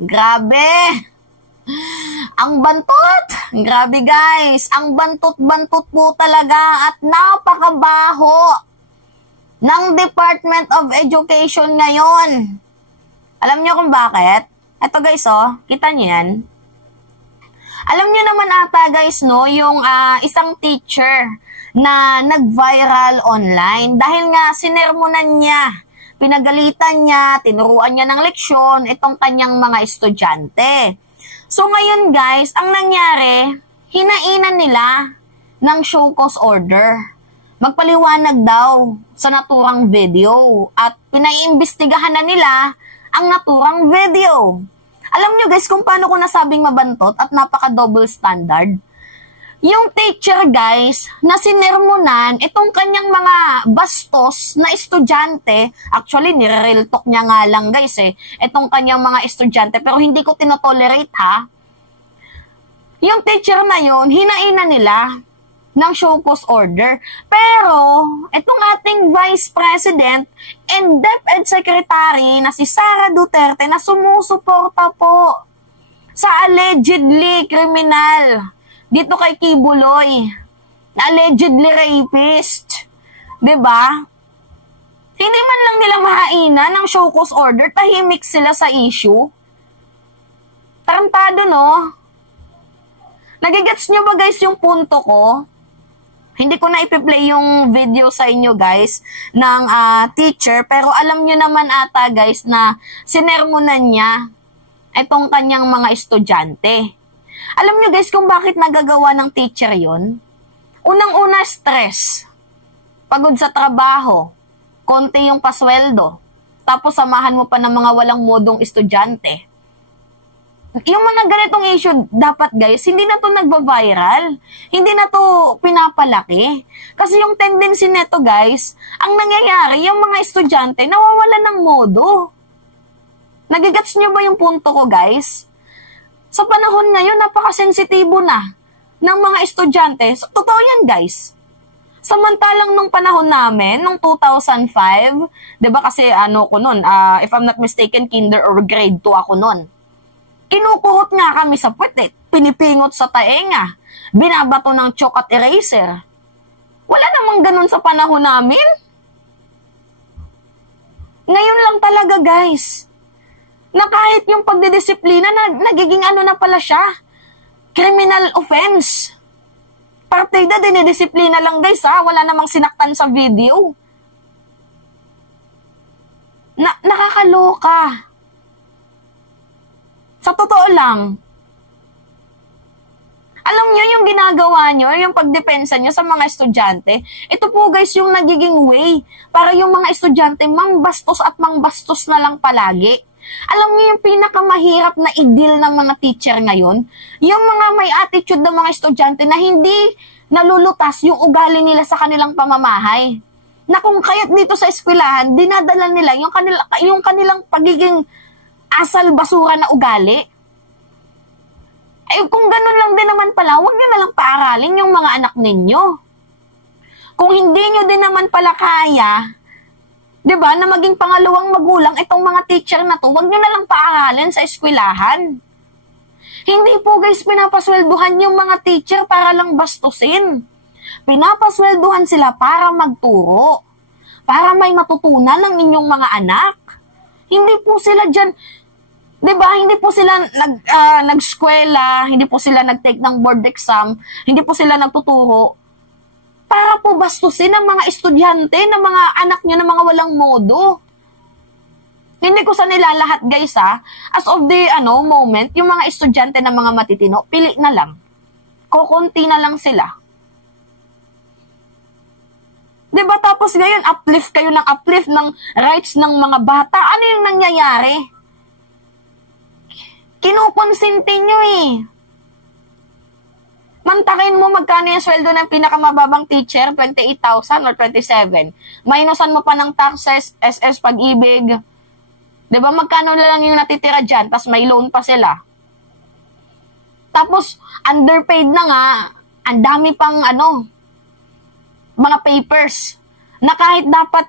Grabe! Ang bantot! Grabe guys! Ang bantot-bantot po talaga at napakabaho ng Department of Education ngayon. Alam niyo kung bakit? Ito guys, oh, kita niyo yan? Alam niyo naman ata guys, no, yung isang teacher na nag-viral online dahil nga sinermonan niya, pinagalitan niya, tinuruan niya ng leksyon itong kanyang mga estudyante. So ngayon guys, ang nangyari, hinainan nila ng show cause order. Magpaliwanag daw sa naturang video at pinaiimbestigahan na nila ang naturang video. Alam nyo guys kung paano ko nasabing mabantot at napaka-double standard? Yung teacher guys na sinermonan itong kanyang mga bastos na estudyante, actually nire-real talk niya nga lang guys itong kanyang mga estudyante pero hindi ko tinotolerate ha. Yung teacher na yun, hinaina nila ng show cause order. Pero itong ating Vice President and DepEd Secretary na si Sara Duterte na sumusuporta po sa allegedly criminal dito kay Kibuloy, allegedly rapist. Diba? Hindi man lang nila mahaina ng show cause order, tahimik sila sa issue. Tarantado, no? Nagigets nyo ba guys yung punto ko? Hindi ko na ipi-play yung video sa inyo guys ng teacher, pero alam nyo naman ata guys na sinermonan niya itong kanyang mga estudyante. Alam nyo guys kung bakit nagagawa ng teacher yon? Unang-una, stress. Pagod sa trabaho. Konti yung pasweldo. Tapos samahan mo pa ng mga walang modong estudyante. Yung mga ganitong issue, dapat guys, hindi na to nagba-viral. Hindi na to pinapalaki. Kasi yung tendency neto guys, ang nangyayari, yung mga estudyante nawawala ng modo. Nagigets nyo ba yung punto ko guys? Sa panahon ngayon, napakasensitibo na ng mga estudyante. Totoo yan, guys. Samantalang nung panahon namin, nung 2005, diba kasi ano ko nun, if I'm not mistaken, kinder or grade 2 ako nun. Kinukuhot nga kami sa puwet, pinipingot sa taenga, binabato ng chalk at eraser. Wala namang ganun sa panahon namin. Ngayon lang talaga, guys. Na kahit yung pagdidisiplina, nagiging ano na pala siya, criminal offense. Partida, dinidisiplina lang guys ha, wala namang sinaktan sa video. Nakakaloka. Sa totoo lang, alam nyo yung ginagawa nyo, yung pagdepensa nyo sa mga estudyante, ito po guys yung nagiging way para yung mga estudyante mangbastos at mangbastos na lang palagi. Alam niyo yung pinakamahirap na i-deal ng mga teacher ngayon? Yung mga may attitude ng mga estudyante na hindi nalulutas yung ugali nila sa kanilang pamamahay. Na kung kaya't dito sa eskwelahan, dinadala nila yung kanilang pagiging asal basura na ugali. Eh kung ganun lang din naman pala, huwag nyo na lang paaralin yung mga anak ninyo. Kung hindi nyo din naman pala kaya, diba, na maging pangalawang magulang itong mga teacher na to, huwag nyo na lang paaralin sa eskwelahan. Hindi po guys pinapaswelduhan yung mga teacher para lang bastusin. Pinapaswelduhan sila para magturo. Para may matutunan ng inyong mga anak. Hindi po sila dyan, diba, hindi po sila nag-eskwela, hindi po sila nag-take ng board exam, hindi po sila nagtuturo para po bastusin ang mga estudyante, ng mga anak nyo, ng mga walang modo. Hindi ko sa nila lahat guys ha. As of the moment, yung mga estudyante ng mga matitino, pili na lang. Kukunti na lang sila. Diba tapos ngayon, uplift kayo ng uplift ng rights ng mga bata. Ano yung nangyayari? Kinukonsinti nyo eh. Mantakin mo magkano yung sweldo ng pinakamababang teacher, 28,000 or 27. Minusan mo pa ng taxes, SS, pag-ibig. Diba magkano na lang yung natitira dyan, tapos may loan pa sila. Tapos, underpaid na nga, ang dami pang mga papers, na kahit dapat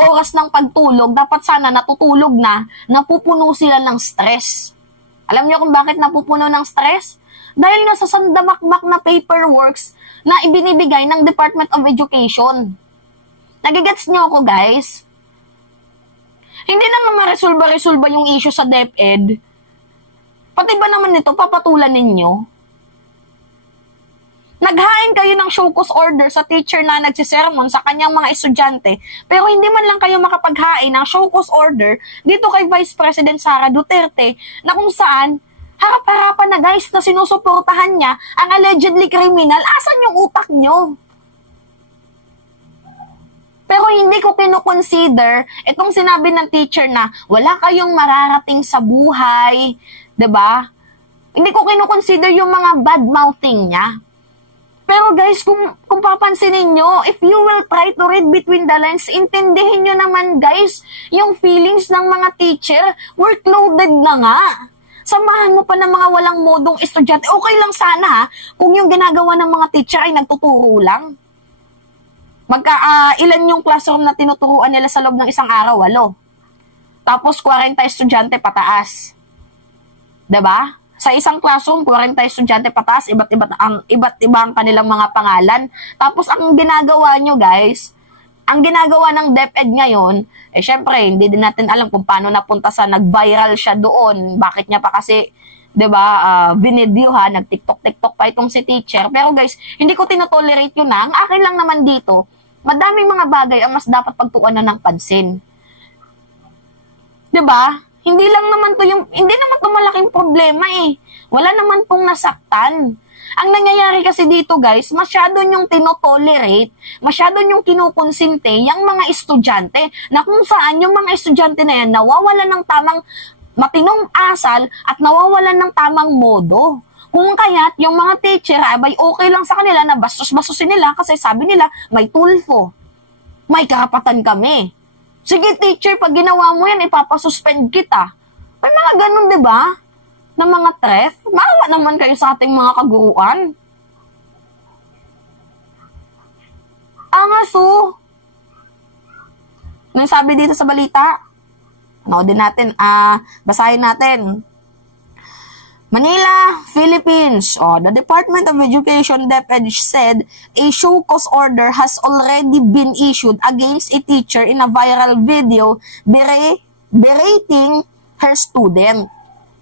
oras ng pagtulog, dapat sana natutulog na, napupuno sila ng stress. Alam niyo kung bakit napupuno ng stress? Dahil nga sa sandamakmak na paperworks na ibinibigay ng Department of Education. Nagigets niyo ako, guys? Hindi naman maresolba-resolba yung issue sa DepEd. Pati ba naman ito, papatulan ninyo? Naghain kayo ng show cause order sa teacher na nagsisermon sa kanyang mga estudyante, pero hindi man lang kayo makapaghain ng show cause order dito kay Vice President Sara Duterte na kung saan harap-harapan na guys na sinusuportahan niya ang allegedly criminal. Asan yung utak nyo? Pero hindi ko kino-consider itong sinabi ng teacher na wala kayong mararating sa buhay, 'di ba? Hindi ko kino-consider yung mga bad-mouthing niya. Pero guys, kung papansinin nyo, if you will try to read between the lines, intindihin nyo naman guys, yung feelings ng mga teacher, workloaded na nga. Samahan mo pa ng mga walang modong estudyante. Okay lang sana ha, kung yung ginagawa ng mga teacher ay nagtuturo lang. Ilan yung classroom na tinuturuan nila sa loob ng isang araw? 8. Tapos 40 estudyante pataas. 'Di ba? Sa isang classroom, 40 estudyante pataas, iba't iba ang kanilang mga pangalan. Tapos ang ginagawa nyo guys, ang ginagawa ng DepEd ngayon, syempre, hindi din natin alam kung paano napunta sa nag-viral siya doon. Bakit niya pa kasi, 'di ba, binidyohan, nag-TikTok pa itong si teacher. Pero guys, hindi ko tinotolerate yun na. Ang akin lang naman dito, madaming mga bagay ang mas dapat pagtuunan ng pansin. 'Di ba? Hindi naman to malaking problema eh. Wala naman pong nasaktan. Ang nangyayari kasi dito guys, masyado nyong tinotolerate, masyado nyong kinukonsinte yung mga estudyante na kung saan yung mga estudyante na yan nawawalan ng tamang matinong asal at nawawalan ng tamang modo. Kung kaya't yung mga teacher ay okay lang sa kanila na bastos-bastusin nila kasi sabi nila may tulfo. May karapatan kami. Sige teacher, pag ginawa mo yan, ipapasuspend kita. May mga ganun, di ba? Na mga threat. Maawa naman kayo sa ating mga kaguruan. Angaso. Nang sabi dito sa balita, din natin, basahin natin. Manila, Philippines. The Department of Education DepEd said a show cause order has already been issued against a teacher in a viral video berating her student.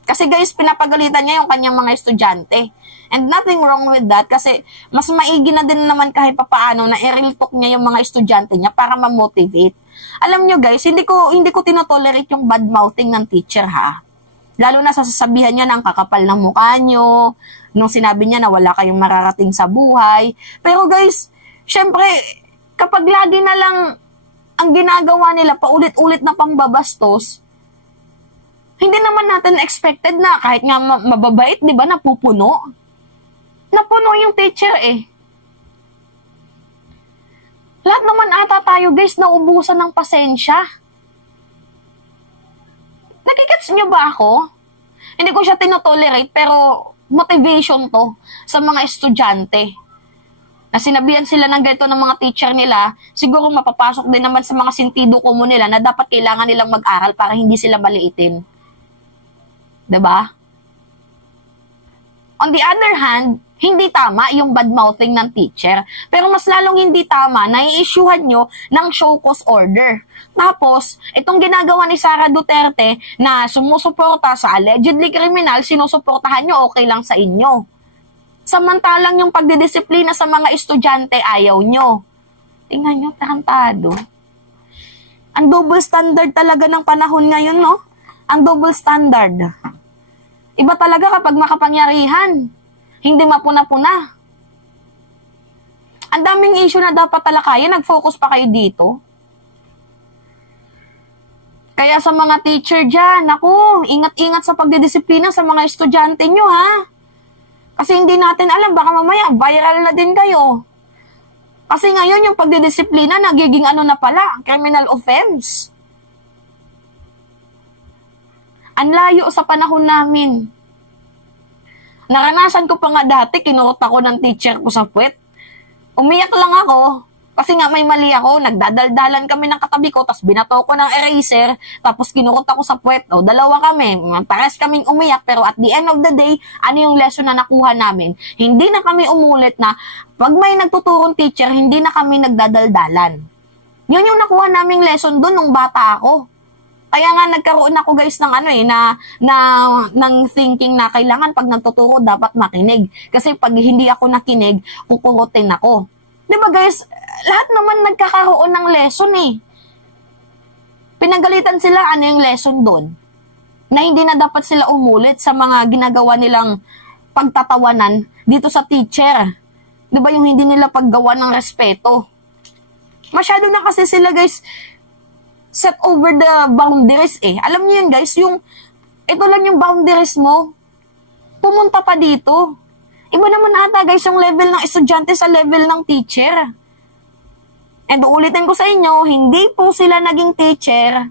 Kasi guys, pinapagalitan niya yung kanyang mga estudyante. And nothing wrong with that kasi mas maigi na din naman kahit papaano na i-real talk niya yung mga estudyante niya para ma-motivate. Alam nyo guys, hindi ko tinotolerate yung bad mouthing ng teacher ha. Lalo na sa sasabihan niya ng kakapal ng mukha nyo, nung sinabi niya na wala kayong mararating sa buhay. Pero guys, syempre, kapag lagi na lang ang ginagawa nila paulit-ulit na pambabastos, hindi naman natin expected na kahit nga mababait, di ba, napupuno. Napuno yung teacher eh. Lahat naman ata tayo guys naubusan ng pasensya. Nakikits nyo ba ako? Hindi ko siya tinotolerate pero motivation to sa mga estudyante. Na sinabihan sila ng ganito ng mga teacher nila, siguro mapapasok din naman sa mga sentido komo nila na dapat kailangan nilang mag-aral para hindi sila maliitin. 'Di ba? On the other hand, hindi tama yung bad-mouthing ng teacher. Pero mas lalong hindi tama na i-issuehan nyo ng show cause order. Tapos, itong ginagawa ni Sara Duterte na sumusuporta sa allegedly criminal, sinusuportahan nyo, okay lang sa inyo. Samantalang yung pagdidisiplina sa mga estudyante, ayaw nyo. Tingnan nyo, tarantado. Ang double standard talaga ng panahon ngayon, no? Ang double standard. Iba talaga kapag makapangyarihan. Hindi mapuna-puna. Ang daming issue na dapat talakayin, nag-focus pa kayo dito. Kaya sa mga teacher dyan, naku, ingat-ingat sa pagdidisiplina sa mga estudyante nyo, ha? Kasi hindi natin alam, baka mamaya, viral na din kayo. Kasi ngayon, yung pagdidisiplina, nagiging ano na pala, criminal offense. Ang layo sa panahon namin. Naranasan ko pa nga dati, kinurot ako ng teacher ko sa puwet. Umiyak lang ako. Kasi nga may mali ako, nagdadaldalan kami ng katabi ko, tapos binato ko ng eraser, tapos kinurot ako sa puwet. O, dalawa kami, pares kaming umiyak, pero at the end of the day, ano yung lesson na nakuha namin? Hindi na kami umulit na, pag may nagtuturong teacher, hindi na kami nagdadaldalan. Yun yung nakuha naming lesson doon nung bata ako. Kaya nga nagkaroon ako guys ng ng thinking na kailangan pag nagtuturo dapat makinig. Kasi pag hindi ako nakinig, kukurutin ako. 'Di ba guys? Lahat naman nagkakaroon ng lesson eh. Pinagalitan sila, ano yung lesson doon? Na hindi na dapat sila umulit sa mga ginagawa nilang pagtatawanan dito sa teacher. 'Di ba yung hindi nila paggawa ng respeto? Masyado na kasi sila guys set over the boundaries eh. Alam niyo yun guys, ito lang yung boundaries mo. Pumunta pa dito. Iba naman ata guys yung level ng estudyante sa level ng teacher. And uulitin ko sa inyo, hindi po sila naging teacher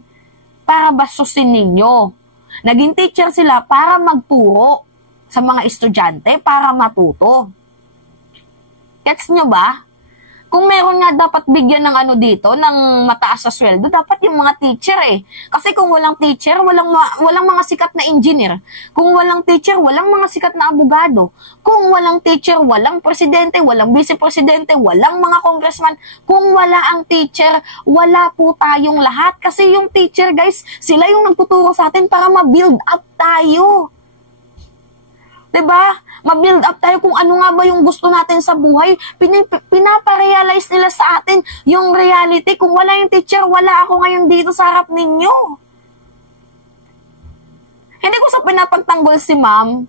para bastusin ninyo. Naging teacher sila para magturo sa mga estudyante para matuto. Gets nyo ba? Kung meron nga dapat bigyan ng dito, ng mataas sa sweldo, dapat yung mga teacher eh. Kasi kung walang teacher, walang mga sikat na engineer. Kung walang teacher, walang mga sikat na abogado. Kung walang teacher, walang presidente, walang vice-presidente, walang mga congressman. Kung wala ang teacher, wala po tayong lahat. Kasi yung teacher guys, sila yung nagtuturo sa atin para ma-build up tayo. 'Di ba? Ma-build up tayo kung ano nga ba yung gusto natin sa buhay. Pinaparealize nila sa atin yung reality. Kung wala yung teacher, wala ako ngayon dito sa harap ninyo. Hindi ko sa pinapagtanggol si ma'am.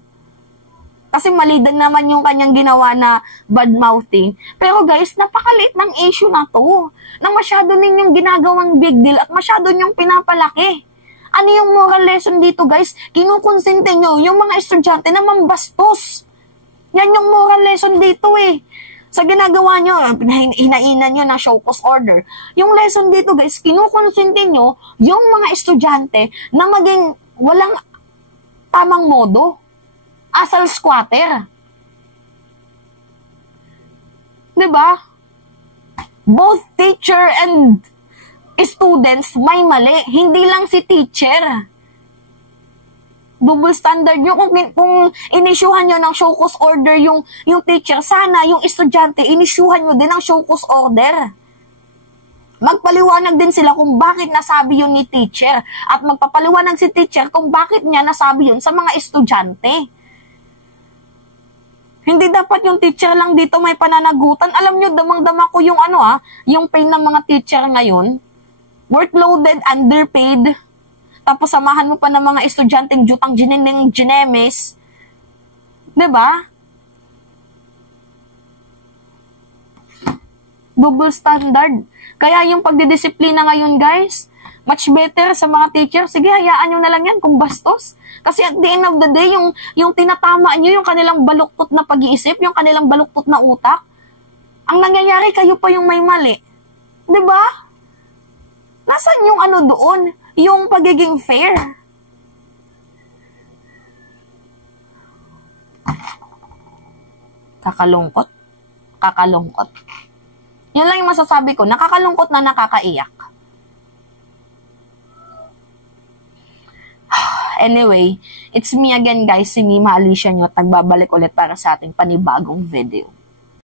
Kasi mali din naman yung kanyang ginawa na bad-mouthing. Pero guys, napakaliit ng issue na to. Na masyado ninyong ginagawang big deal at masyado ninyong pinapalaki. Ano yung moral lesson dito guys? Kinukonsente nyo yung mga estudyante na mambastos. Yan yung moral lesson dito eh. Sa ginagawa nyo, hinainan nyo ng show cause order. Yung lesson dito guys, kinukonsente nyo yung mga estudyante na maging walang tamang modo. Asal squatter. Diba? Both teacher and students may mali, hindi lang si teacher. Double standard nyo. Kung inisyuhan nyo ng show cause order yung teacher, sana yung estudyante, inisyuhan nyo din ng show cause order. Magpaliwanag din sila kung bakit nasabi yun ni teacher at magpapaliwanag si teacher kung bakit niya nasabi yun sa mga estudyante. Hindi dapat yung teacher lang dito may pananagutan. Alam nyo, damang-dama ko yung yung pain ng mga teacher ngayon. Workloaded, underpaid, tapos samahan mo pa ng mga estudyanteng jutang ginening ginemes. Diba? Double standard. Kaya yung pagdidisiplina ngayon guys, much better sa mga teacher. Sige, hayaan nyo na lang yan kung bastos. Kasi at the end of the day, yung tinatama nyo, yung kanilang baluktot na pag-iisip, yung kanilang baluktot na utak, ang nangyayari, kayo pa yung may mali. Diba? Nasaan yung doon? Yung pagiging fair? Kakalungkot. Kakalungkot. Yun lang yung masasabi ko. Nakakalungkot na nakakaiyak. Anyway, it's me again guys, si Mima Alicia nyo at nagbabalik ulit para sa ating panibagong video.